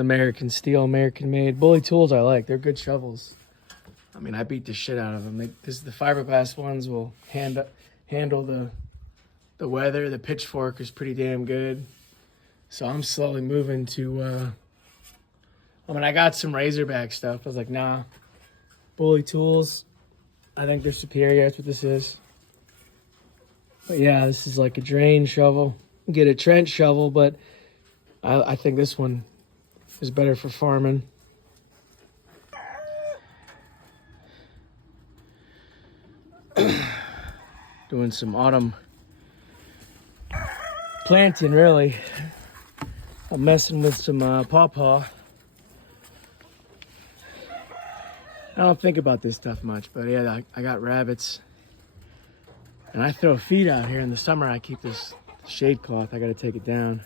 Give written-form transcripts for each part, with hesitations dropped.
American steel, American made. Bully tools I like. They're good shovels. I mean, I beat the shit out of them. The fiberglass ones will handle the weather. The pitchfork is pretty damn good. So I'm slowly moving to, I mean, I got some Razorback stuff. I was like, nah, Bully tools, I think they're superior. That's what this is. But yeah, this is like a drain shovel. You get a trench shovel, but I think this one is better for farming. Doing some autumn planting, really. I'm messing with some pawpaw. I don't think about this stuff much, but yeah, I got rabbits. And I throw feed out here in the summer. I keep this shade cloth. I gotta take it down.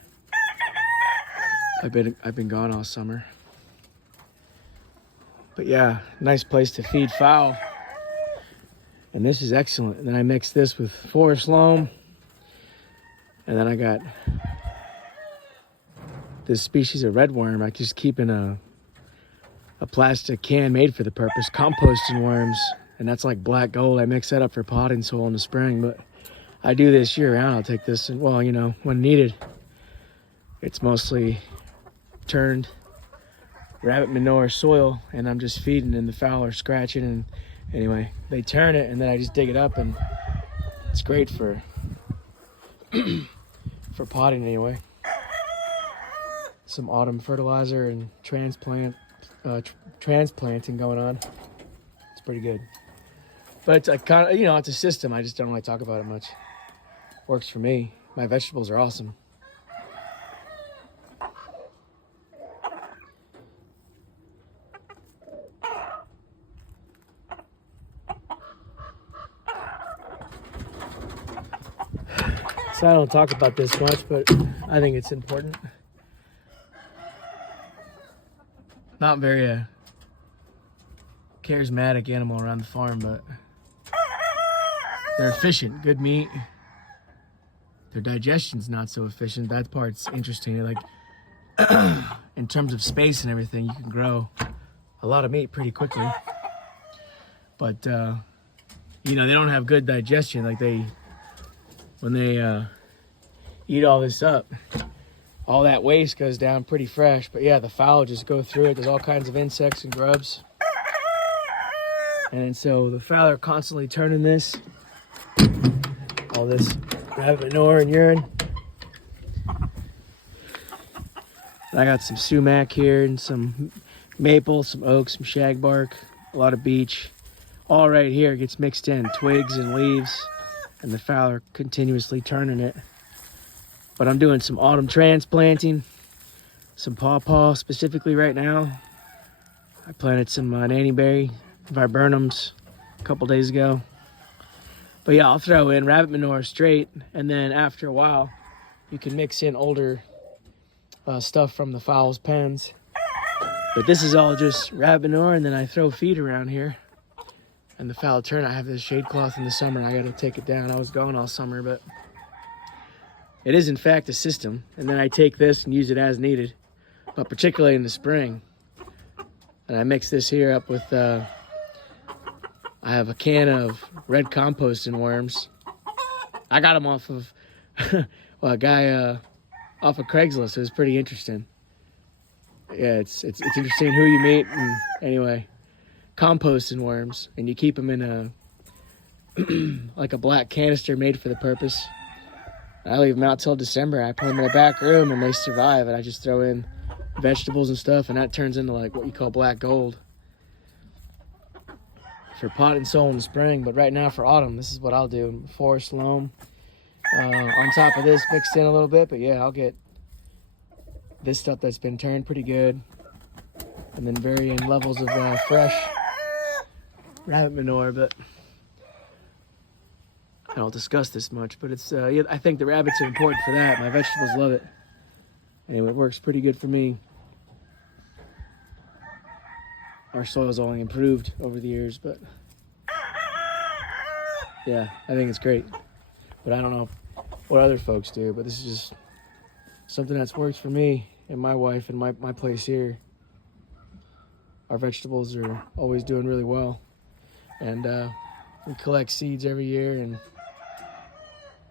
I've been gone all summer. But yeah, nice place to feed fowl. And this is excellent. And then I mix this with forest loam. And then I got this species of redworm. I just keep in a plastic can made for the purpose, composting worms. And that's like black gold. I mix that up for potting soil in the spring, but I do this year round. I'll take this and, well, you know, when needed. It's mostly turned rabbit manure soil, and I'm just feeding, and the fowl are scratching, and anyway, they turn it, and then I just dig it up, and it's great for for potting anyway. Some autumn fertilizer and transplanting going on. It's pretty good. But it's a kind of, you know, it's a system. I just don't really talk about it much. Works for me. My vegetables are awesome. So I don't talk about this much, but I think it's important. Not very charismatic animal around the farm, but they're efficient, good meat. Their digestion's not so efficient. That part's interesting. Like, in terms of space and everything, you can grow a lot of meat pretty quickly. But, you know, they don't have good digestion. Like, when they eat all this up, all that waste goes down pretty fresh. But yeah, the fowl just go through it. There's all kinds of insects and grubs. And so the fowl are constantly turning all this rabbit manure and urine. I got some sumac here and some maple, some oak, some shagbark, a lot of beech. All right here gets mixed in, twigs and leaves, and the fowl are continuously turning it. But I'm doing some autumn transplanting, some pawpaw specifically right now. I planted some nannyberry viburnums a couple days ago. But yeah, I'll throw in rabbit manure straight, and then after a while, you can mix in older stuff from the fowl's pens. But this is all just rabbit manure, and then I throw feed around here. And the fowl turn, I have this shade cloth in the summer, and I gotta take it down. I was gone all summer, but it is in fact a system. And then I take this and use it as needed, but particularly in the spring. And I mix this here up with, I have a can of red composting worms. I got them off of, well, a guy off of Craigslist. It was pretty interesting. Yeah, it's interesting who you meet. And anyway, composting worms, and you keep them in a like a black canister made for the purpose. I leave them out till December. I put them in a back room, and they survive. And I just throw in vegetables and stuff, and that turns into like what you call black gold for pot and soil in the spring. But right now for autumn, this is what I'll do. Forest loam on top of this, mixed in a little bit. But yeah, I'll get this stuff that's been turned pretty good, and then varying levels of fresh rabbit manure. But I don't discuss this much, but it's yeah, I think the rabbits are important for that. My vegetables love it. Anyway, it works pretty good for me. Our soil's only improved over the years, but yeah, I think it's great. But I don't know what other folks do, but this is just something that's worked for me. and my wife and my place here, our vegetables are always doing really well. And we collect seeds every year, and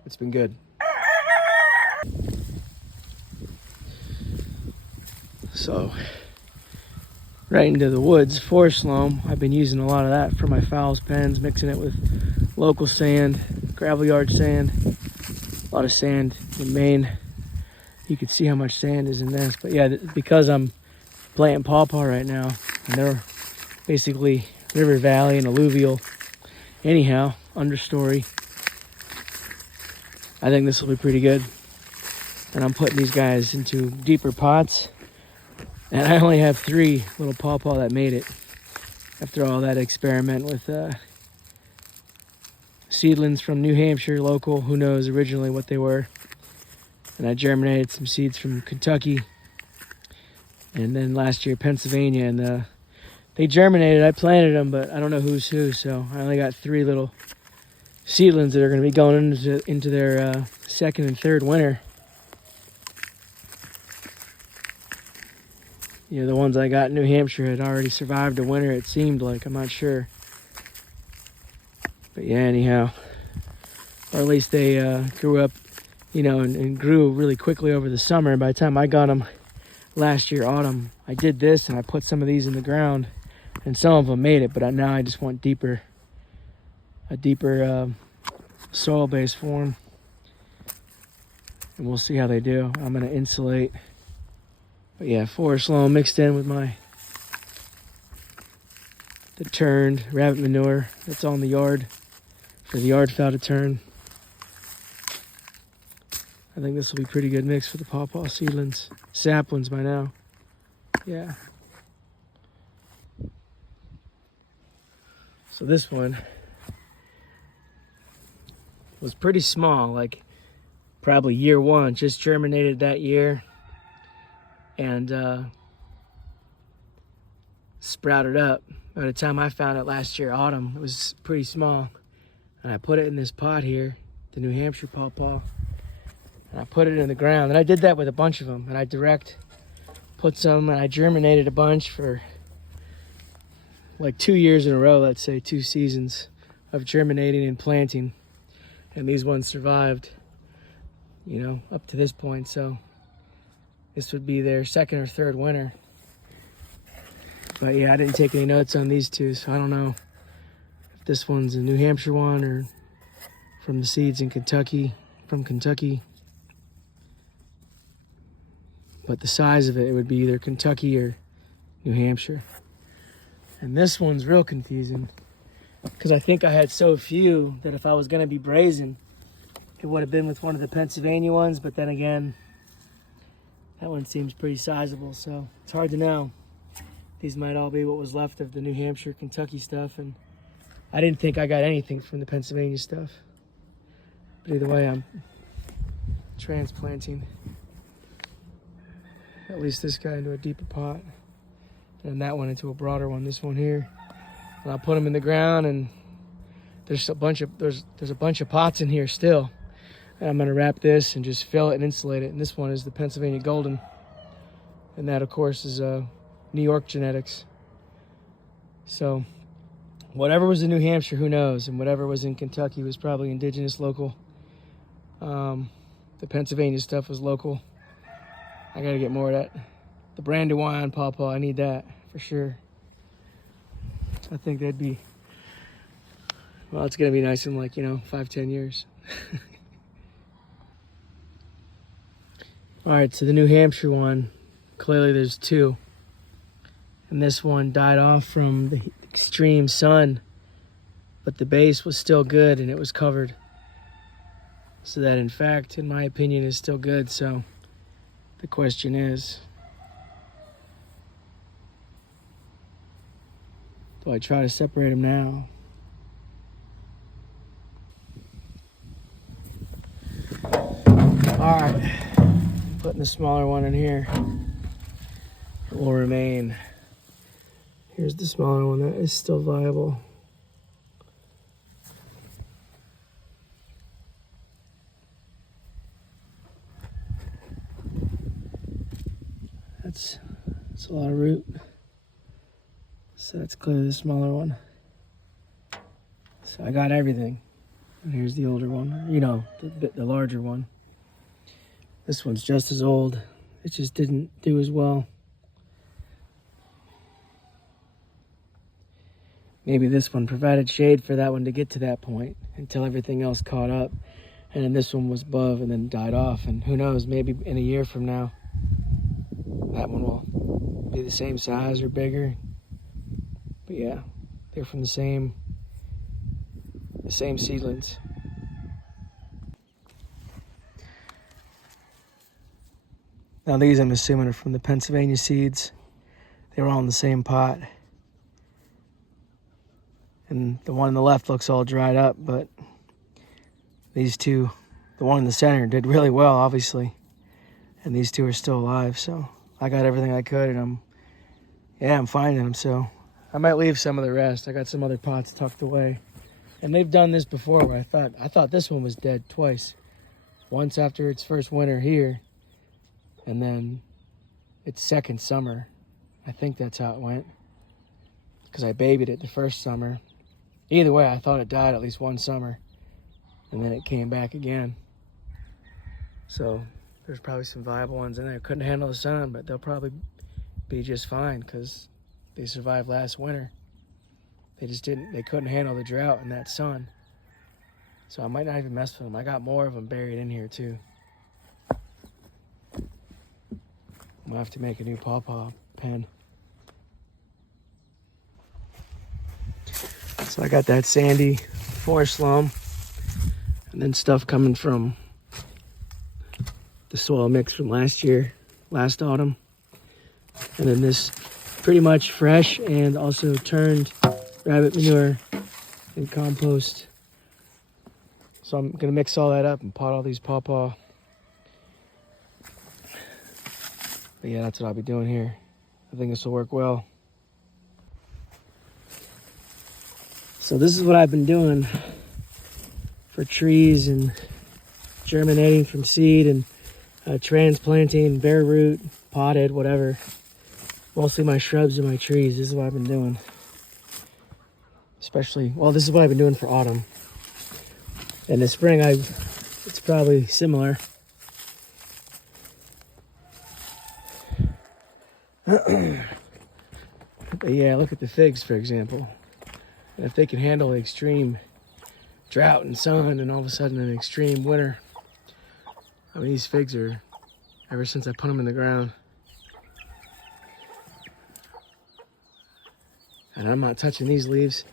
it's been good. So, right into the woods, forest loam. I've been using a lot of that for my fowls pens, mixing it with local sand, gravel yard sand, a lot of sand in Maine. You can see how much sand is in this. But yeah, because I'm planting pawpaw right now, and they're basically river valley and alluvial anyhow, understory, I think this will be pretty good. And I'm putting these guys into deeper pots, and I only have 3 little pawpaw that made it after all that experiment with seedlings from New Hampshire, local, who knows originally what they were. And I germinated some seeds from Kentucky, and then last year Pennsylvania, and they germinated. I planted them, but I don't know who's who, so I only got 3 little seedlings that are going to be going into their second and third winter. You know, the ones I got in New Hampshire had already survived a winter, it seemed like. I'm not sure. But yeah, anyhow. Or at least they grew up, you know, and grew really quickly over the summer. And by the time I got them last year, autumn, I did this and I put some of these in the ground. And some of them made it, but now I just want a deeper soil-based form. And we'll see how they do. I'm going to insulate. But yeah, forest loam mixed in with the turned rabbit manure that's on the yard for the yard fowl to turn. I think this will be a pretty good mix for the pawpaw seedlings. Saplings by now. Yeah. So this one was pretty small, like probably year 1, just germinated that year. And sprouted up. By the time I found it last year, autumn, it was pretty small. And I put it in this pot here, the New Hampshire pawpaw. And I put it in the ground. And I did that with a bunch of them. And I put some, and I germinated a bunch for like 2 years in a row, let's say 2 seasons of germinating and planting. And these ones survived, you know, up to this point. So this would be their second or third winter. But yeah, I didn't take any notes on these 2, so I don't know if this one's a New Hampshire one or from the seeds in Kentucky, from Kentucky. But the size of it would be either Kentucky or New Hampshire. And this one's real confusing because I think I had so few that if I was going to be brazen, it would have been with one of the Pennsylvania ones. But then again, that one seems pretty sizable, so it's hard to know. These might all be what was left of the New Hampshire, Kentucky stuff, and I didn't think I got anything from the Pennsylvania stuff. But either way, I'm transplanting at least this guy into a deeper pot, and that one into a broader one, this one here. And I'll put them in the ground, and there's a bunch of pots in here still. And I'm gonna wrap this and just fill it and insulate it. And this one is the Pennsylvania Golden. And that, of course, is New York genetics. So whatever was in New Hampshire, who knows? And whatever was in Kentucky was probably indigenous, local. The Pennsylvania stuff was local. I gotta get more of that. The Brandywine pawpaw, I need that for sure. I think that'd be, well, it's gonna be nice in like, 5-10 years. All right, so the New Hampshire one, clearly there's 2. And this one died off from the extreme sun, but the base was still good and it was covered. So that, in fact, in my opinion, is still good. So the question is, do I try to separate them now? All right, putting the smaller one in here. It will remain. Here's the smaller one that is still viable. it's a lot of root. So that's clearly the smaller one. So I got everything. And here's the older one, you know, the larger one. This one's just as old. It just didn't do as well. Maybe this one provided shade for that one to get to that point until everything else caught up. And then this one was above and then died off. And who knows, maybe in a year from now, that one will be the same size or bigger. But yeah, they're from the same seedlings. Now these, I'm assuming, are from the Pennsylvania seeds. They were all in the same pot. And the one on the left looks all dried up, but these two, the one in the center did really well, obviously. And these two are still alive, so I got everything I could, and I'm finding them, so I might leave some of the rest. I got some other pots tucked away. And they've done this before where I thought this one was dead twice. Once after its first winter here, and then its second summer. I think that's how it went, because I babied it the first summer. Either way, I thought it died at least one summer, and then it came back again. So there's probably some viable ones in there. Couldn't handle the sun, but they'll probably be just fine because they survived last winter. They couldn't handle the drought and that sun. So I might not even mess with them. I got more of them buried in here too. I'm gonna have to make a new pawpaw pen. So I got that sandy forest loam, and then stuff coming from the soil mix from last autumn. And then this pretty much fresh and also turned rabbit manure and compost. So I'm gonna mix all that up and pot all these pawpaw. But yeah, that's what I'll be doing here. I think this will work well. So this is what I've been doing for trees and germinating from seed and transplanting, bare root, potted, whatever. Mostly my shrubs and my trees. This is what I've been doing. Especially, well, this is what I've been doing for autumn. In the spring, it's probably similar. But yeah, look at the figs, for example. And if they can handle the extreme drought and sun and all of a sudden an extreme winter, I mean, these figs are, ever since I put them in the ground. And I'm not touching these leaves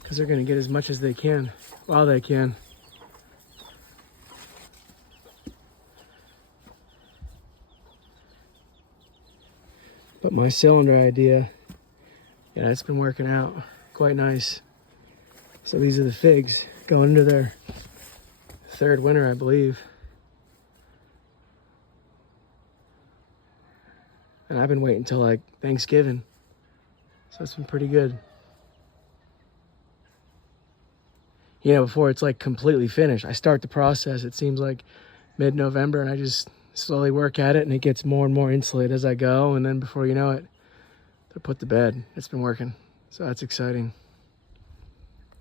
because they're going to get as much as they can while they can. But my cylinder idea, yeah, it's been working out quite nice. So these are the figs going into their third winter, I believe. And I've been waiting till like Thanksgiving. So it's been pretty good. You know, before it's like completely finished. I start the process, it seems like mid-November, and I just slowly work at it, and it gets more and more insulated as I go. And then before you know it, they're put to bed. It's been working. So that's exciting.